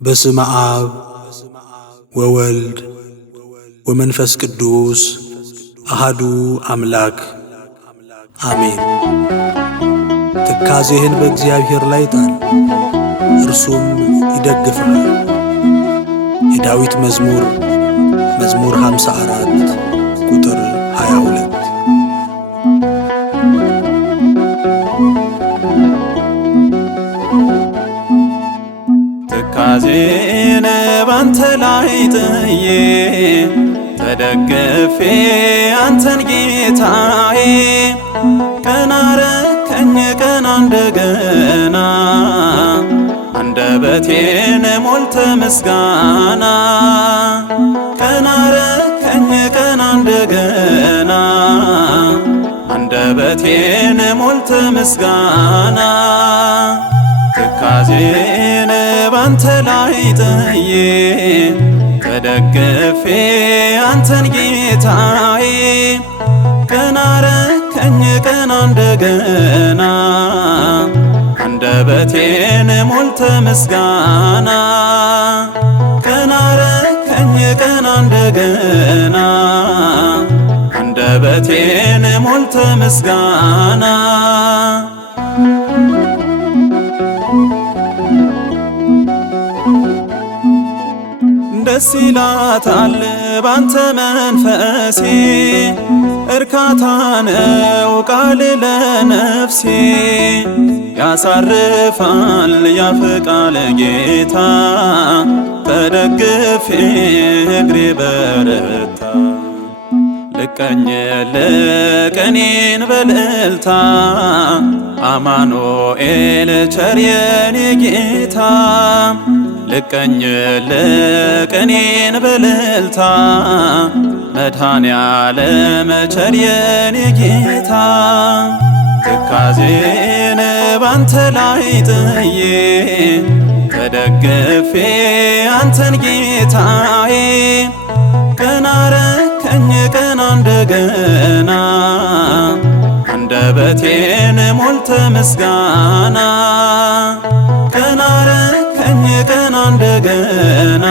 በስመ አብ ወወልድ ወመንፈስ ቅዱስ አሃዱ አምላክ አሜን። ትካዜህን በእግዚአብሔር ላይ ጣል፣ እርሱም ይደግፍሃል። የዳዊት መዝሙር 54 ቁጥር 22። ትካዜን ባንተ ላይ ጥዬ ተደግፌ አንተን ጌታዬ፣ ቀና አረከኝ ቀና እንደገና አንደበቴን ሞልተ ምስጋና። ቀና አረከኝ ቀና እንደገና አንደበቴን ሞልተ ምስጋና። ትካዜን ባንተ ላይ ጥዬ ተደግፌ አንተን ጌታዬ፣ ቀና አረከኝ ቀና እንደገና አንደበቴን ሞልተ ምስጋና። ቀና አረከኝ ቀና እንደገና አንደበቴን ሞልተ ምስጋና። ደስ ይላታል ባንተ መንፈሴ፣ እርካታ ነው ቃል ለነፍሴ። ያሳርፋል ያፍቃል ጌታ፣ ተደግፌ እግሬ በረታ። ልቀኝልህ ቀኔን በእልልታ፣ አማኑኤል ቸር የኔ ጌታ። ልቀኝልህ ቀኔን በእልልታ፣ መድኃኔዓለም ቸር የኔ ጌታ። ትካዜን ባንተ ላይ ጥዬ ተደግፌ አንተን ጌታዬ፣ ቀና አረከኝ ቀና እንደገና አንደበቴን ሞልተ ምስጋና። ቀና አረከኝ ቀና እንደገና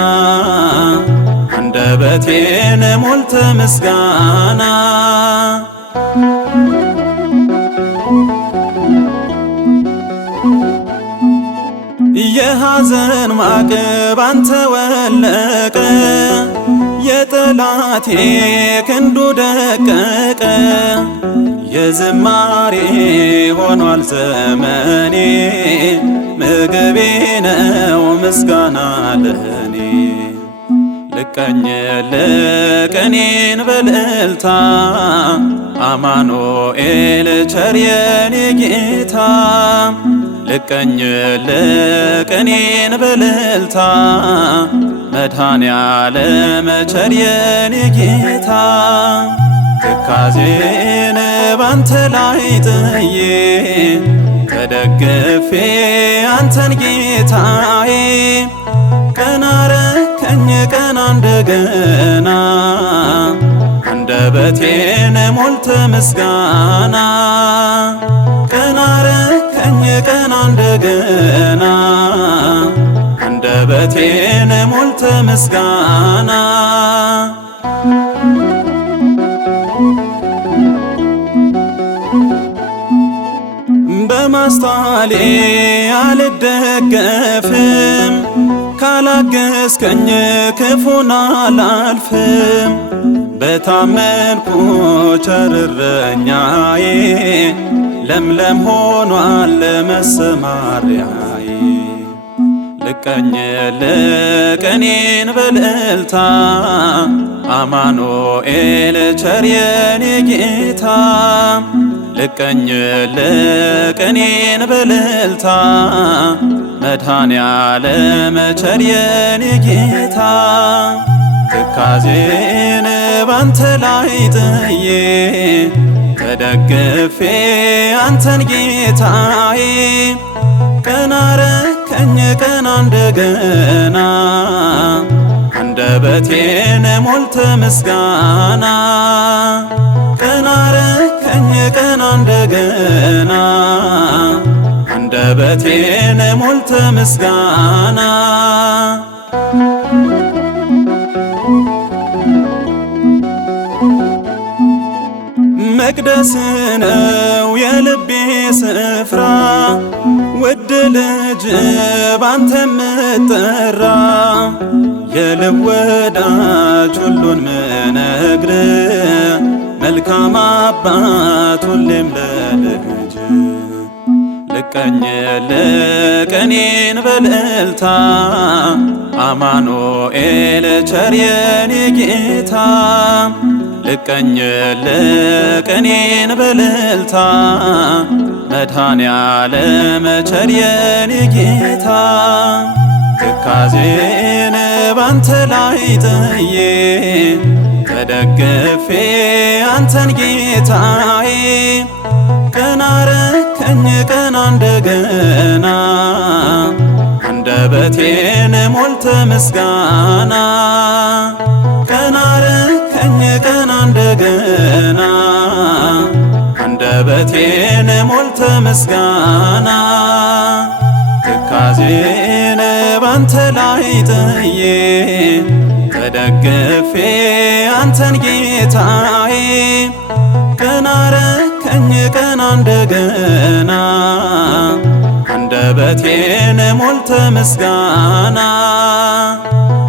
አንደበቴን ሞልተ ምስጋና። የሐዘን ማቅ ባንተ ወለቀ፣ የጠላቴ ክንዱ ደቀቀ። የዝማሬ ሆኗል ዘመኔ፣ ምግቤ ነው ምስጋና ለኔ። ልቀኝልህ ቀኔን በእልልታ፣ አማኑኤል ቸር የኔ ጌታ። ልቀኝልህ ቀኔን በእልልታ፣ መድኃኔዓለም ቸር የኔ ጌታ። ትካዜን ባንተ ላይ ጥዬ ተደግፌ አንተን ጌታዬ፣ ቀና አረከኝ ቀና እንደገና አንደበቴን ሞልተ ምስጋና። ቀና አረከኝ ቀና እንደገና አንደበቴን ሞልተ ምስጋና። በማስተዋሌ አልደገፍም፣ ካላገዝከኝ ክፉን አላልፍም። በታመንኩ ቸር እረኛዬ፣ ለምለም ሆኗል መሰማሪያዬ። ልቀኝልህ ቀኔን በእልልታ፣ አማኑኤል ቸር የኔ ጌታ። ልቀኝልህ ቀኔን በእልልታ፣ መድኃኔዓለም ቸር የኔ ጌታ። ትካዜን ባንተ ላይ ጥዬ ተደግፌ አንተን ጌታዬ፣ ቀና አረከኝ ቀና እንደገና አንደበቴን ሞልተ ምስጋና። ቀና አረከኝ ቀና እንደገና አንደበቴን ሞልተ ምስጋና መቅደስ ነው የልቤ ስፍራ ውድ ልጅ ባንተ ምጠራ የልብ ወዳጅ ሁሉን ምነግር መልካም አባት ሁሌም ለልጅ ልቀኝል ቀኔን በልልታ አማኑኤል ቸር የኔ ጌታ ልቀኝል ቀኔን በልልታ መድኃኔዓለም ቸር የኔ ጌታ ትካዜን ባንተ ላይ ጥዬ ተደግፌ አንተን ጌታዬ ቀና አረከኝ ቀና እንደገና አንደበቴን ሞልተ ምስጋና ቀና አረከኝ ቀና እንደገና አንደበቴን ሞልተ ምስጋና ትካዜን ባንተ ላይ ጥዬ ተደግፌ አንተን ጌታዬ ቀና አረከኝ ቀና እንደገና አንደበቴን ሞልተ ምስጋና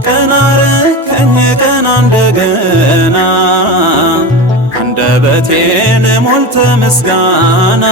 ቀና አረከኝ ቀና እንደገና አንደበቴን ሞልተ ምስጋና